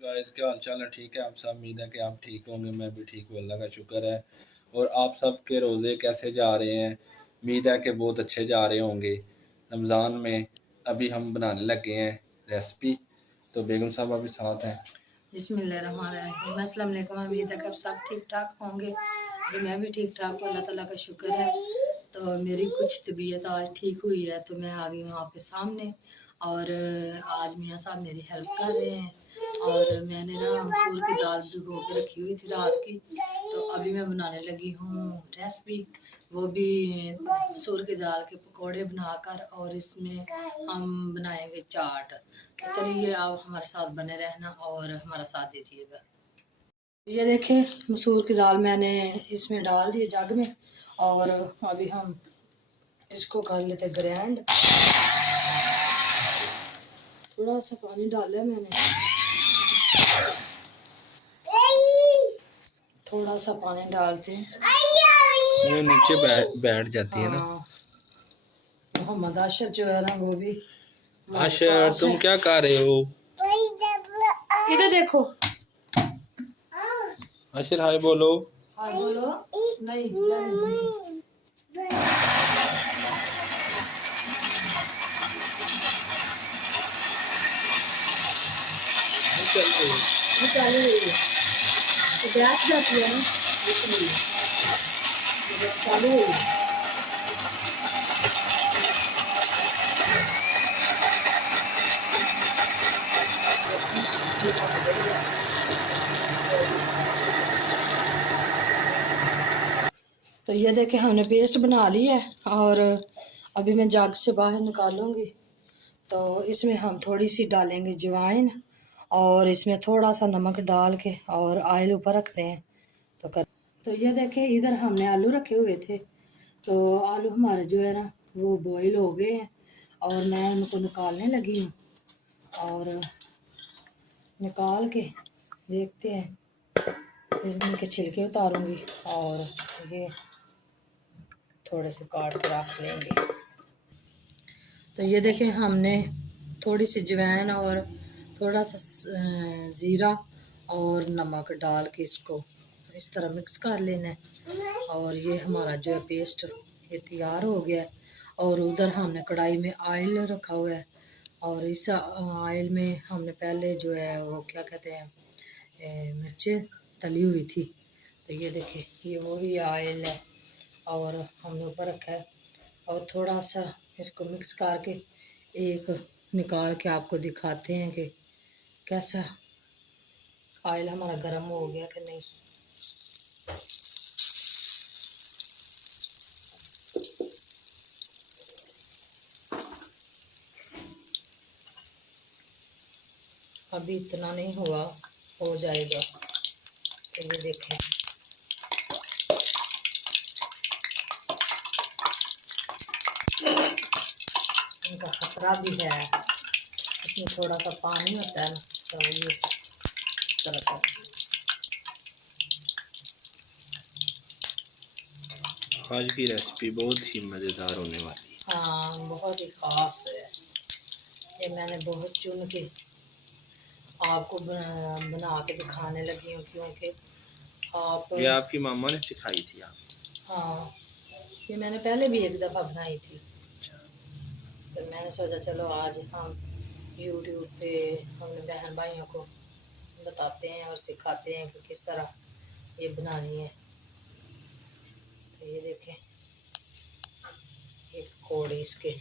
Guys क्या हाल चाल है? ठीक है आप सब? उम्मीद है कि आप ठीक होंगे। मैं भी ठीक हूँ, अल्लाह का शुक्र है। और आप सब के रोज़े कैसे जा रहे हैं? उम्मीद है कि बहुत अच्छे जा रहे होंगे। रमज़ान में अभी हम बनाने लगे हैं रेसिपी, तो बेगम साहब अभी साथ हैं। बिस्मिल्लाहिर्रहमानिर्रहीम। अस्सलाम वालेकुम। उम्मीद है कि आप सब ठीक ठाक होंगे। जी मैं भी ठीक ठाक हूँ, अल्लाह ताला का शुक्र है। तो मेरी कुछ तबीयत आज ठीक हुई है तो मैं आ गई हूँ आपके सामने। और आज मियाँ साहब मेरी हेल्प कर रहे हैं। और मैंने ना मसूर की दाल भिगो के रखी हुई थी रात की, तो अभी मैं बनाने लगी हूँ रेसिपी, वो भी मसूर की दाल के पकोड़े बनाकर, और इसमें हम बनाएंगे चाट। तो चलिए आप हमारे साथ बने रहना और हमारा साथ दीजिएगा। ये देखें, मसूर की दाल मैंने इसमें डाल दी जग में, और अभी हम इसको कर लेते ग्राइंड। थोड़ा सा पानी डाला मैंने, थोड़ा सा पानी डालते हैं। वो नीचे बैठ जाती है ना। हाँ, मोहम्मद आशर जो है ना वो भी हमारे आशर पास तुम है। क्या कर रहे हो? इधर देखो। आशर हाय बोलो। हाय बोलो। नहीं नहीं। चल रही है। वो चालू हुई है, तो बैठ जाती है ना, इसलिए चालू हुई है। तो ये देखे हमने पेस्ट बना ली है, और अभी मैं जग से बाहर निकालूंगी। तो इसमें हम थोड़ी सी डालेंगे अजवाइन, और इसमें थोड़ा सा नमक डाल के और ऑयल ऊपर रखते हैं। तो ये देखें, इधर हमने आलू रखे हुए थे, तो आलू हमारे जो है ना वो बॉईल हो गए हैं, और मैं उनको निकालने लगी हूँ। और निकाल के देखते हैं, इनके छिलके उतारूंगी और ये थोड़े से काट के रख लेंगे। तो ये देखें, हमने थोड़ी सी अजवाइन और थोड़ा सा ज़ीरा और नमक डाल के इसको इस तरह मिक्स कर लेना है। और ये हमारा जो है पेस्ट ये तैयार हो गया है। और उधर हमने कढ़ाई में ऑयल रखा हुआ है, और इस ऑयल में हमने पहले जो है वो क्या कहते हैं मिर्चें तली हुई थी। तो ये देखिए, ये वही ऑयल है, और हमने ऊपर रखा है। और थोड़ा सा इसको मिक्स करके एक निकाल के आपको दिखाते हैं कि कैसा ऑयल हमारा गर्म हो गया कि नहीं। अभी इतना नहीं हुआ, हो जाएगा। तो ये देखें, इनका खतरा भी है, इसमें थोड़ा सा पानी होता है ना, तो ये इस तरह का। आज की रेसिपी बहुत ही मज़ेदार होने वाली है। हाँ, बहुत ही ख़ास है। ये मैंने बहुत चुन के आपको बना के दिखाने लगी हूँ, क्योंकि आप। ये आपकी मामा ने सिखाई थी आप? हाँ, ये मैंने पहले भी एक दफ़ा बनाई थी। अच्छा। फिर मैंने सोचा चलो आज हम यूट्यूब पे अपने बहन भाइयों को बताते हैं और सिखाते हैं कि किस तरह ये बनानी है। तो ये देखें, ये पकौड़े इसके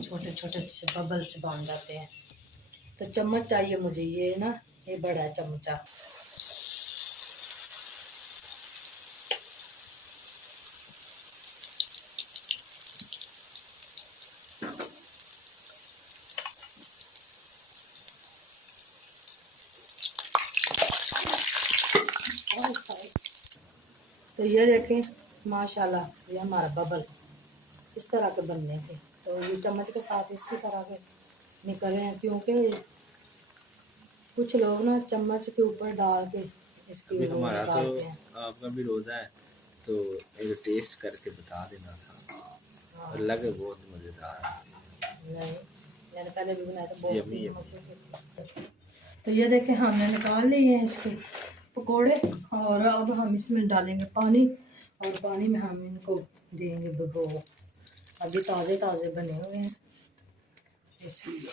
छोटे छोटे से बबल्स बन जाते हैं। तो चम्मच चाहिए मुझे, ये ना ये बड़ा चमचा। तो ये देखें, माशाल्लाह, ये हमारा बबल इस तरह के बनने थे। तो ये चम्मच के साथ इसी तरह के निकले हैं, क्योंकि कुछ लोग ना चम्मच के ऊपर डाल के इसकी अभी वो हमारा तो निकालते हैं। आपका भी रोज़ा है, तो एक टेस्ट करके बता देना था। हाँ, और लगे बहुत मज़ेदार। नहीं, मैंने पहले भी बनाया था, बहुत यम्मी यम्मी। मजे के थे। तो ये देखें हमने निकाल लिए हैं इसके पकोड़े, और अब हम इसमें डालेंगे पानी, और पानी में हम इनको देंगे भिगो। अभी ताज़े ताज़े बने हुए हैं, इसलिए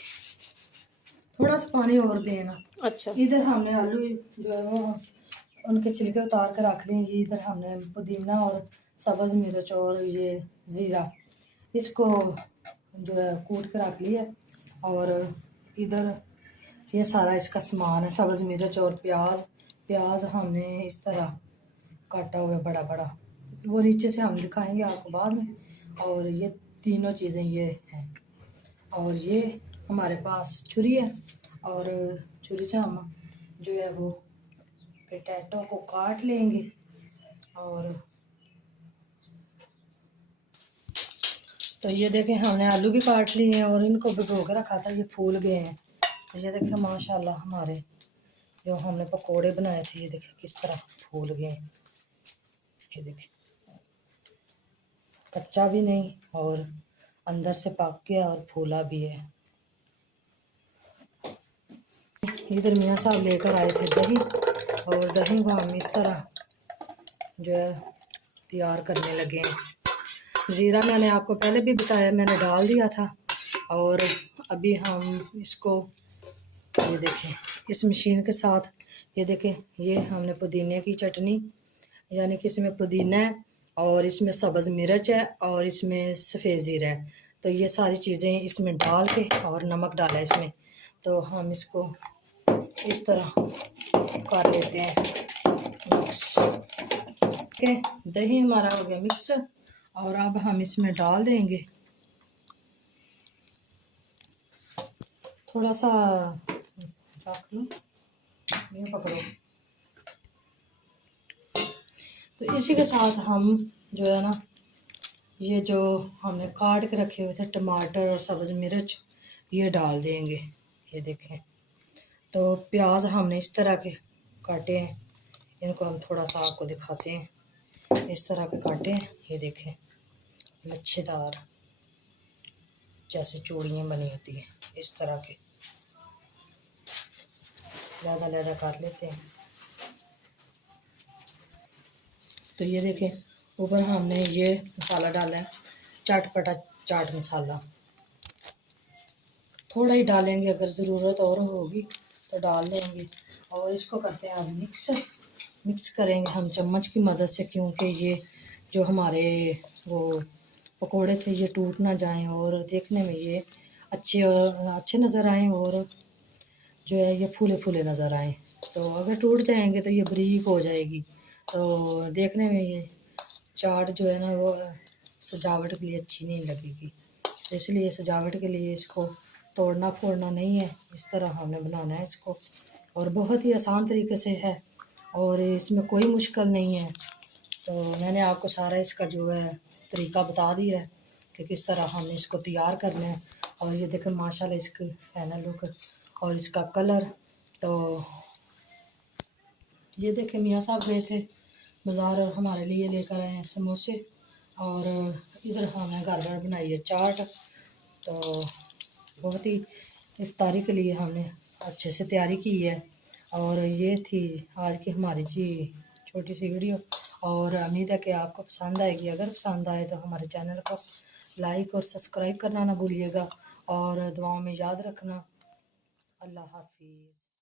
थोड़ा सा पानी और देना। अच्छा। इधर हमने आलू जो है वो उनके छिलके उतार कर रख लिए। ये इधर हमने पुदीना और सब्ज़ मिर्च और ये ज़ीरा इसको जो है कूट कर रख लिया। और इधर ये सारा इसका सामान है, सब्ज़ मिर्च और प्याज हमने इस तरह काटा हुआ है बड़ा बड़ा, वो नीचे से हम दिखाएंगे आपको बाद में। और ये तीनों चीज़ें ये हैं, और ये हमारे पास छुरी है, और छुरी से हम जो है वो पोटैटो को काट लेंगे। और तो ये देखें हमने आलू भी काट लिए हैं और इनको भिगो के रखा था, ये फूल गए हैं। तो ये देखें माशाल्लाह हमारे जो हमने पकोड़े बनाए थे, ये देखें किस तरह फूल गए हैं। ये देखें कच्चा भी नहीं और अंदर से पक गया और फूला भी है। इधर मियाँ साहब लेकर आए थे दही, और दही को हम इस तरह जो है तैयार करने लगे हैं। ज़ीरा मैंने आपको पहले भी बताया, मैंने डाल दिया था। और अभी हम इसको ये देखें इस मशीन के साथ, ये देखें ये हमने पुदीने की चटनी, यानी कि इसमें पुदीना है और इसमें सब्ज़ मिर्च है और इसमें सफ़ेद ज़ीरा है। तो ये सारी चीज़ें इसमें डाल के और नमक डाला है इसमें, तो हम इसको इस तरह कर लेते हैं मिक्स। ओके, दही हमारा हो गया मिक्स, और अब हम इसमें डाल देंगे थोड़ा सा, रख लो ये पकड़ो। तो इसी के साथ हम जो है ना, ये जो हमने काट के रखे हुए थे टमाटर और सब्ज़ मिर्च ये डाल देंगे। ये देखें, तो प्याज हमने इस तरह के काटे हैं, इनको हम थोड़ा सा आपको दिखाते हैं। इस तरह के काटे हैं, ये देखें लच्छेदार जैसे चूड़ियाँ बनी होती हैं, इस तरह के लहदा कर लेते हैं। तो ये देखें ऊपर हमने ये मसाला डाला है, चटपटा चाट मसाला, थोड़ा ही डालेंगे, अगर ज़रूरत और होगी तो डाल लेंगे। और इसको करते हैं अब मिक्स करेंगे हम चम्मच की मदद से, क्योंकि ये जो हमारे वो पकोड़े थे ये टूट ना जाएं और देखने में ये अच्छे नज़र आएं, और जो है ये फूले फूले नज़र आएं। तो अगर टूट जाएंगे तो ये बारीक हो जाएगी, तो देखने में ये चाट जो है ना वो सजावट के लिए अच्छी नहीं लगेगी। तो इसलिए सजावट के लिए इसको तोड़ना फोड़ना नहीं है, इस तरह हमने बनाना है इसको। और बहुत ही आसान तरीके से है और इसमें कोई मुश्किल नहीं है। तो मैंने आपको सारा इसका जो है तरीका बता दिया है कि किस तरह हमने इसको तैयार करना है। और ये देखें माशाल्लाह इसकी फाइनल लुक और इसका कलर। तो ये देखें मियाँ साहब गए थे बाज़ार और हमारे लिए लेकर आए हैं समोसे, और इधर हमने घर बनाई है चाट। तो बहुत ही इफ्तारी के लिए हमने अच्छे से तैयारी की है। और ये थी आज की हमारी छोटी सी वीडियो, और उम्मीद है कि आपको पसंद आएगी। अगर पसंद आए तो हमारे चैनल को लाइक और सब्सक्राइब करना ना भूलिएगा, और दुआओं में याद रखना। अल्लाह हाफिज़।